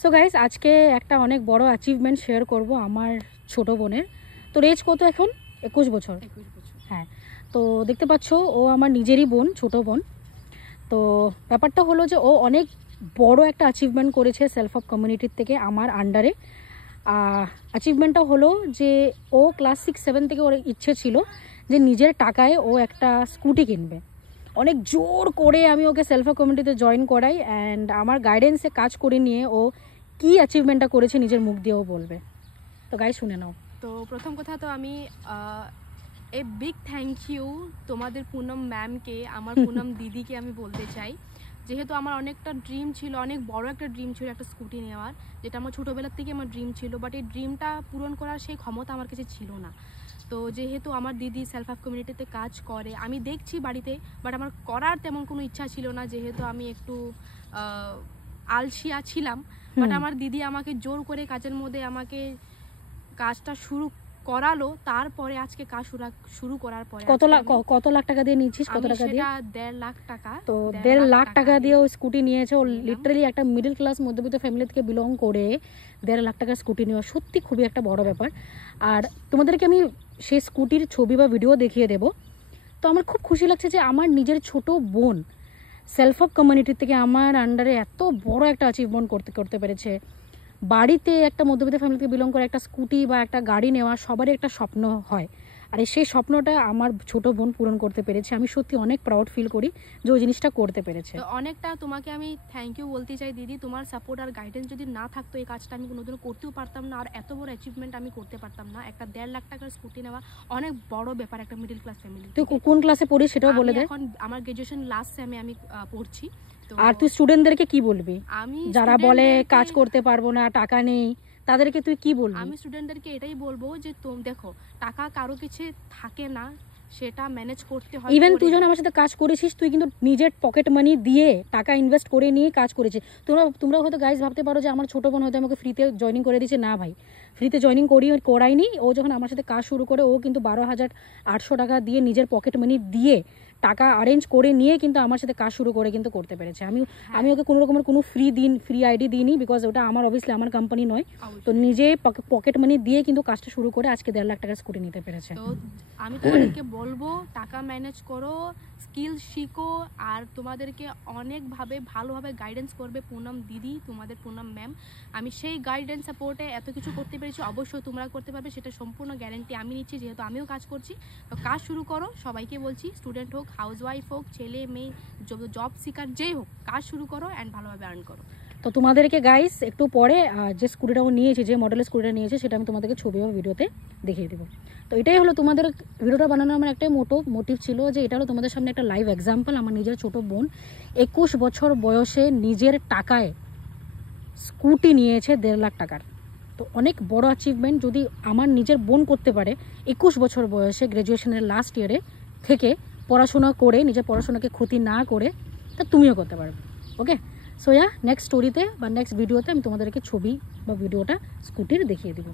So guys, আজকে একটা অনেক বড় অ্যাচিভমেন্ট শেয়ার করব আমার ছোট বোনের। তো এজ কত এখন? 21 বছর। হ্যাঁ, তো দেখতে পাচ্ছ ও আমার নিজেরই বোন, ছোট বোন। তো ব্যাপারটা হলো যে ও অনেক বড় একটা অ্যাচিভমেন্ট করেছে সেলফ অফ কমিউনিটির থেকে আমার আন্ডারে। অ্যাচিভমেন্টটা হলো যে ও ক্লাস 6-7 থেকে ওর ইচ্ছে ছিল যে নিজের টাকায় ও একটা স্কুটি কিনবে। অনেক জোর করে আমি ওকে সেলফ অফ কমিউনিটিতে জয়েন করাই, অ্যান্ড আমার গাইডেন্সে কাজ করে নিয়ে ও কি অ্যাচিভমেন্টটা করেছে নিজের মুখ দিয়েও বলবে। তো গাইস, শুনে নাও। তো প্রথম কথা তো আমি এ বিগ থ্যাংক ইউ তোমাদের পুনম ম্যামকে, আমার পুনম দিদিকে আমি বলতে চাই। যেহেতু আমার অনেকটা ড্রিম ছিল, অনেক বড় একটা ড্রিম ছিল একটা স্কুটি নেওয়ার, যেটা আমার ছোটোবেলার থেকে আমার ড্রিম ছিল, বাট এই ড্রিমটা পূরণ করার সেই ক্ষমতা আমার কাছে ছিল না। তো যেহেতু আমার দিদি সেলফ হেল্প কমিউনিটিতে কাজ করে, আমি দেখছি বাড়িতে, বাট আমার করার তেমন কোনো ইচ্ছা ছিল না, যেহেতু আমি একটু আলসিয়া ছিলাম। বাট আমার দিদি আমাকে জোর করে কাজের মধ্যে আমাকে কাজটা শুরু করালো। তারপরে আজকে কাজ শুরু করার পরে কত লাখ টাকা দিয়ে নিয়েছিস? কত টাকা দিয়ে? 1.5 লাখ টাকা। তো 1.5 লাখ টাকা দিয়ে ও স্কুটি নিয়েছে। ও লিটারালি একটা মিডল ক্লাস মধ্যবিত্ত ফ্যামিলি থেকে বিলং করে 1.5 লাখ টাকার স্কুটি নেওয়া সত্যি খুবই একটা বড় ব্যাপার। আর তোমাদেরকে আমি সেই স্কুটির ছবি বা ভিডিও দেখিয়ে দেবো। তো আমার খুব খুশি লাগছে যে আমার নিজের ছোট বোন সেলফ অফ কমিউনিটির থেকে আমার আন্ডারে এত বড় একটা অ্যাচিভমেন্ট করতে পেরেছে। বাড়িতে একটা মধ্যবিত্ত ফ্যামিলি থেকে বিলং করে একটা স্কুটি বা একটা গাড়ি নেওয়া সবারই একটা স্বপ্ন হয়, আর সেই স্বপ্নটা আমার ছোট বোন পূরণ করতে পেরেছে। আমি সত্যি অনেক প্রাউড ফিল করি যে ওই জিনিসটা করতে পেরেছে। তো অনেকটা তোমাকে আমি থ্যাংক ইউ বলতে চাই দিদি। তোমার সাপোর্ট আর গাইডেন্স যদি না থাকতো এই কাজটা আমি কোনোদিনও করতেও পারতাম না, আর এত বড় অ্যাচিভমেন্ট আমি করতে পারতাম না। একটা 1.5 লাখ টাকার স্কুটি নেওয়া অনেক বড় ব্যাপার একটা মিডল ক্লাস ফ্যামিলি। তুই কোন ক্লাসে পড়িস সেটাও বলে দে। এখন আমার গ্রাজুয়েশন লাস্ট সেমে আমি পড়ছি। আর তুই স্টুডেন্টদেরকে কি বলবি? আমি যারা বলে কাজ করতে পারবো না, টাকা নেই, তাদেরকে তুই কি বলবি? আমি স্টুডেন্টদেরকে এটাই বলবো যে দেখো, টাকা কারো কিছু থাকে না, সেটা ম্যানেজ করতে হয়। ইভেন তুই যখন আমার সাথে কাজ করেছিস, তুই কিন্তু নিজের পকেট মানি দিয়ে টাকা ইনভেস্ট করে নিয়ে কাজ করেছিস। তোমরা হয়তো গাইজ ভাবতে পারো যে আমার ছোটো বোন হয়তো আমাকে ফ্রিতে জয়েনিং করে দিয়েছে। না ভাই, ফ্রিতে জয়েনিং করাইনি। ও যখন আমার সাথে কাজ শুরু করে ও কিন্তু 12,800 টাকা দিয়ে নিজের পকেট মানি দিয়ে টাকা অ্যারেঞ্জ করে নিয়ে কিন্তু আমার সাথে কাজ শুরু করে কিন্তু করতে পেরেছে। আমি ওকে কোনো রকমের কোনো ফ্রি আইডি দিইনি, বিকজ ওটা আমার অবভিয়াসলি আমার কোম্পানি নয়। তো নিজে পকেট মানি দিয়ে কিন্তু কাজটা শুরু করে আজকে 1.5 লাখ টাকার স্কুটি নিতে পেরেছে। তো আমি তোমাদেরকে বলবো, টাকা ম্যানেজ করো, স্কিল শিখো, আর তোমাদেরকে অনেকভাবে ভালোভাবে গাইডেন্স করবে পুনম দিদি, তোমাদের পুনম ম্যাম। আমি সেই গাইডেন্স সাপোর্টে এত কিছু করতে পেরেছি, অবশ্যই তোমরা করতে পারবে, সেটা সম্পূর্ণ গ্যারেন্টি আমি নিচ্ছি, যেহেতু আমিও কাজ করছি। তো কাজ শুরু করো, সবাইকে বলছি, স্টুডেন্ট হোক, হাউসওয়াইফ হোক, ছেলে মেয়ে, জব সিকার যেই হোক, কাজ শুরু করো অ্যান্ড ভালোভাবে আর্ন করো। তো তোমাদেরকে গাইস একটু পরে যে স্কুটিটা ও নিয়েছে, যে মডেলের স্কুটিটা নিয়েছে, সেটা আমি তোমাদেরকে ছবি বা ভিডিওতে দেখিয়ে দেবো। তো এটাই হলো তোমাদের ভিডিওটা বানানোর আমার একটাই মোটিভ ছিল, যে এটা হলো তোমাদের সামনে একটা লাইভ এক্সাম্পল। আমার নিজের ছোট বোন 21 বছর বয়সে নিজের টাকায় স্কুটি নিয়েছে 1.5 লাখ টাকার। তো অনেক বড় অ্যাচিভমেন্ট। যদি আমার নিজের বোন করতে পারে 21 বছর বয়সে গ্র্যাজুয়েশনের লাস্ট ইয়ারে থেকে পড়াশোনা করে, নিজের পড়াশোনাকে ক্ষতি না করে, তা তুমিও করতে পারবে। ওকে, সো নেক্সট স্টোরিতে বা নেক্সট ভিডিওতে আমি তোমাদেরকে ছবি বা ভিডিওটা স্কুটির দেখিয়ে দেবো।